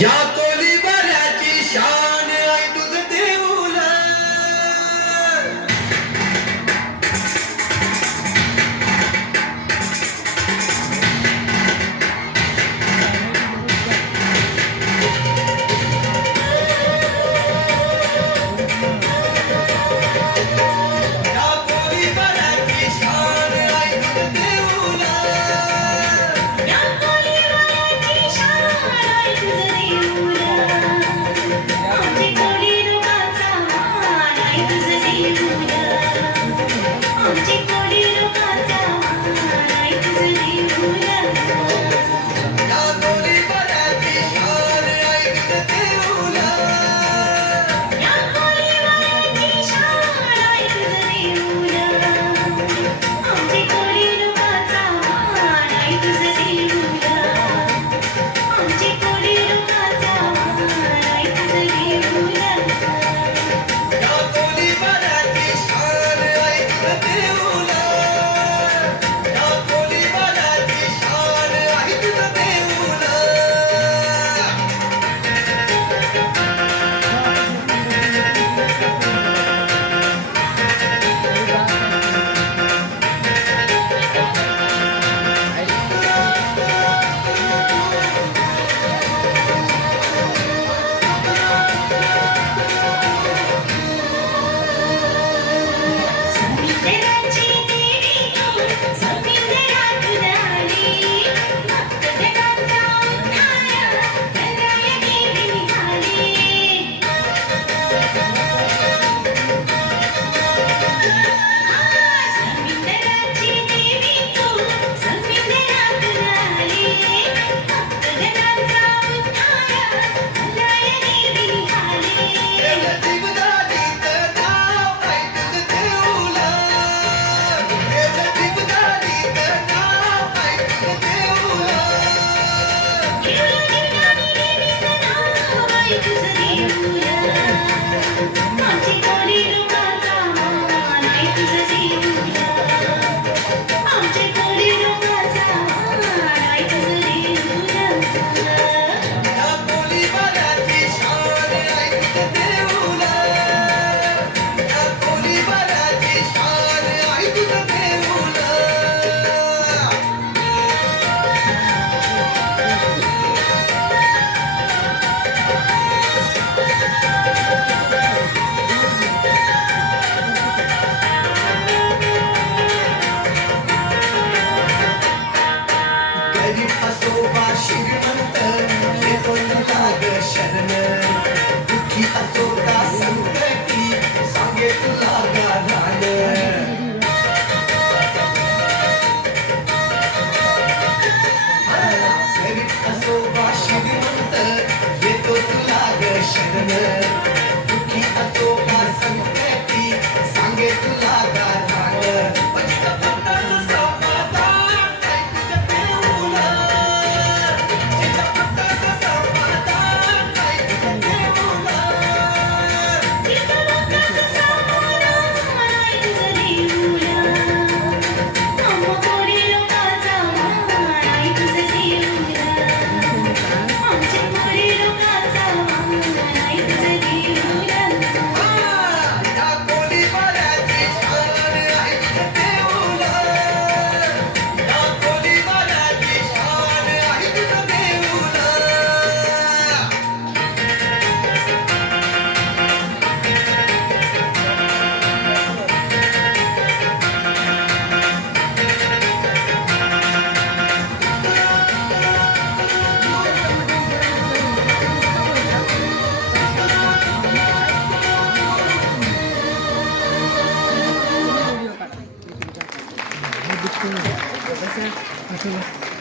या कोली बऱ्याची शान Anne 这